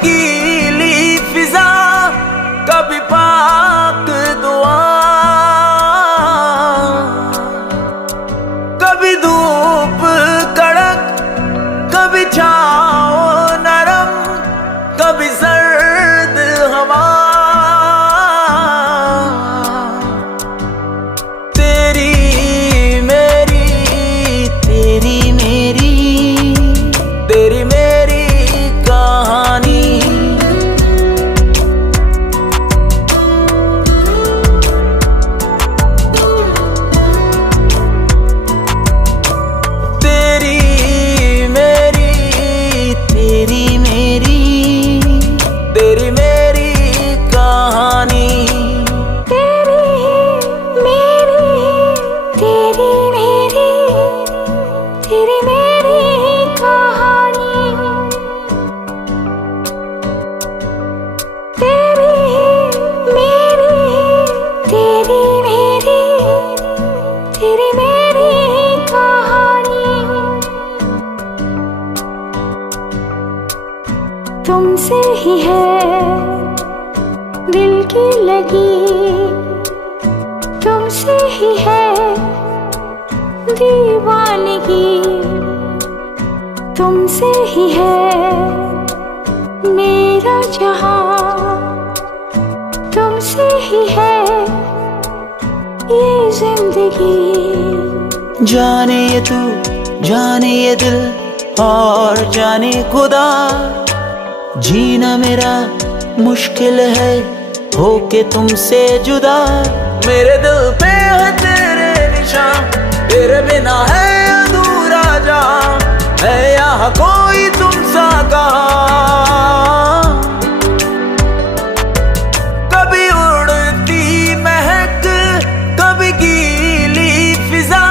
गीली फिजा, कभी पाक दुआ, कभी धूप कड़क, कभी छाँव नरम, कभी सर्द हवा। तेरी मेरी, तेरी मेरी, तेरी मेरी कहानी। तेरी मेरी, तेरी मेरी, तेरी मेरी कहानी। तेरी मेरी, तेरी मेरी, तेरी मेरी कहानी। तेरी मेरी, तेरी मेरी, तेरी मेरी कहानी। तुमसे ही है दिल की लगी, तुमसे ही है दीवानगी, तुमसे ही है मेरा जहां, तुमसे ही है ये जिंदगी। जाने ये तू, जाने ये दिल, और जाने खुदा, जीना मेरा मुश्किल है होके तुमसे जुदा। मेरे दिल पे है तेरे निशान, तेरे बिना है अधूरा जहां, है यहाँ कोई तुम सा कहाँ। कभी उड़ती महक, कभी गीली फिजा,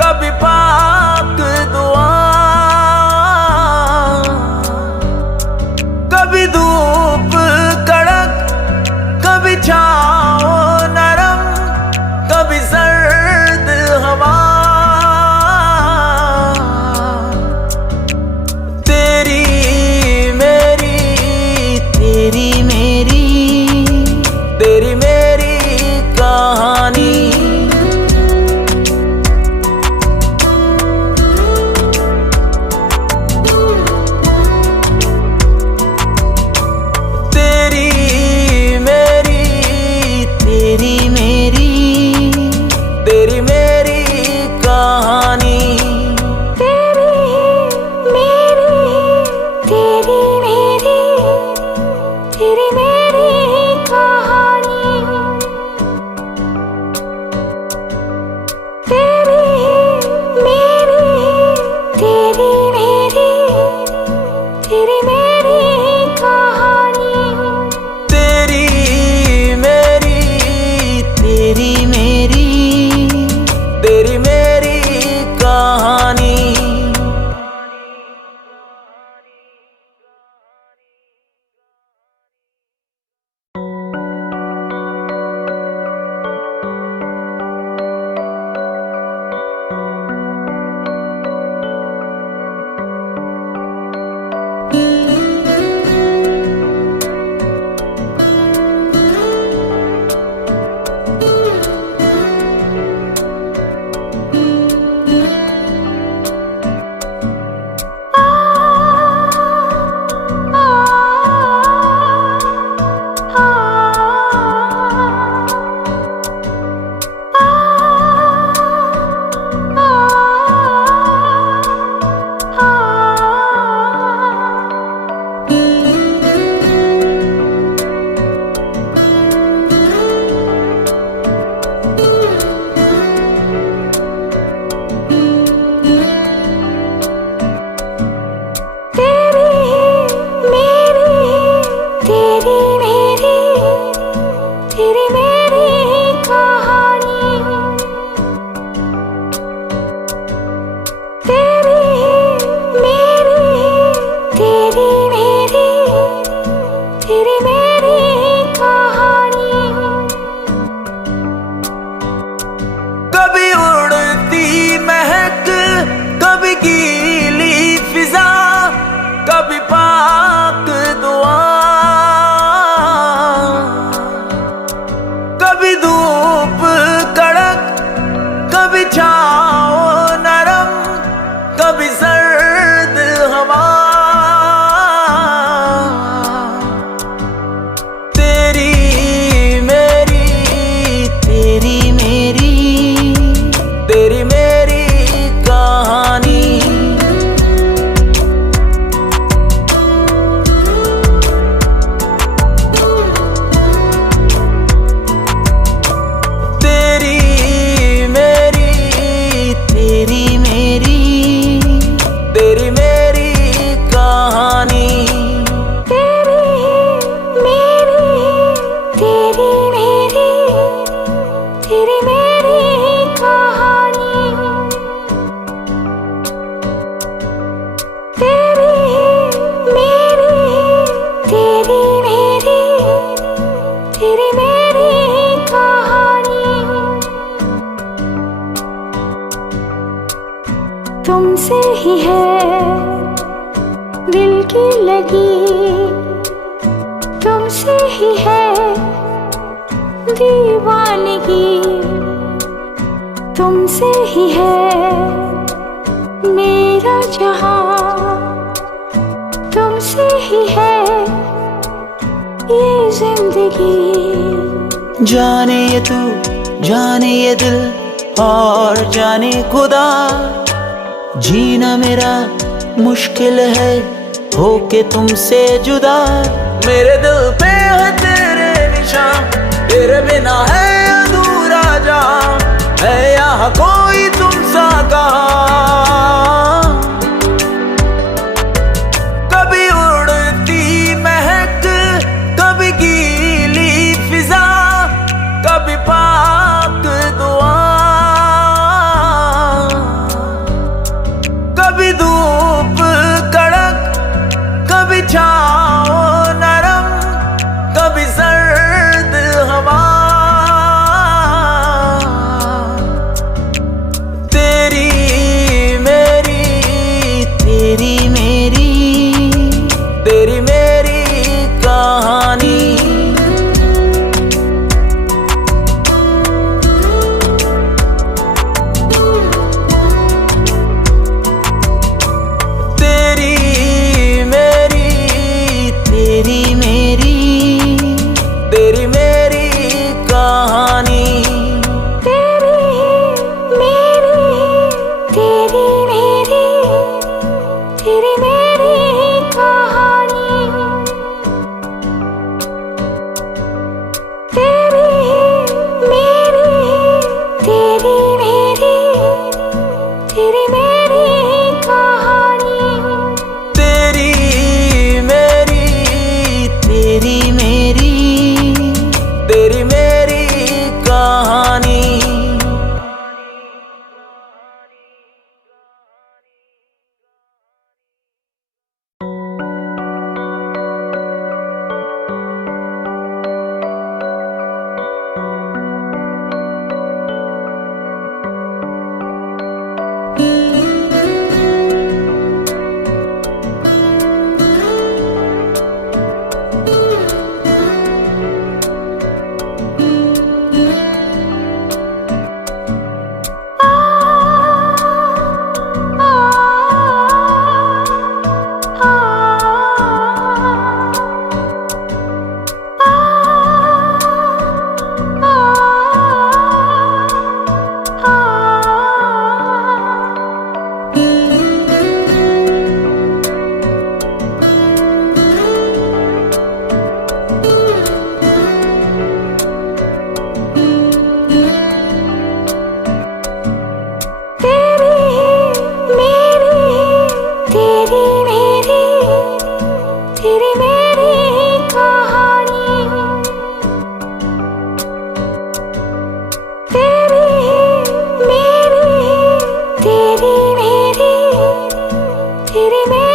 कभी पाक दुआ, कभी धूप कड़क, कभी छाँव नरम, कभी सर्द हवा। तेरी मेरी, तेरी मेरी, तेरी मेरी कहानी। तेरी मेरी, तेरी मेरी, तेरी मेरी कहानी। तेरी मेरी, तेरी मेरी, तेरी मेरी कहानी। तेरी मेरी, तेरी मेरी, तेरी मेरी कहानी। तेरी मेरी, तेरी मेरी, तेरी मेरी कहानी। कभी गीली फिजा, कभी पाक दुआ, तुमसे ही है दिल की लगी, तुमसे ही है दीवानगी, तुमसे ही है मेरा जहां, तुमसे ही है ये जिंदगी। जाने ये तू, जाने ये दिल और जाने खुदा, जीना मेरा मुश्किल है होके तुमसे जुदा। मेरे दिल पे है तेरे निशान, तेरे बिना है अधूरा जहां, है यहाँ कोई तुम सा कहाँ। कभी उड़ती महक, कभी गीली फिजा, कभी पाक दुआ, कभी धूप कड़क, कभी छाँव नरम, कभी सर्द हवा। तेरी मेरी, तेरी मेरी, तेरी मेरी कहानी। तेरी मेरी, तेरी मेरी, तेरी मेरी कहानी। तेरी मेरी, तेरी मेरी, तेरी मेरी कहानी। तेरी मेरी, तेरी मेरी, तेरी मेरी कहानी। तेरी मेरी, तेरी मेरी, तेरी मेरी कहानी। तेरी मेरी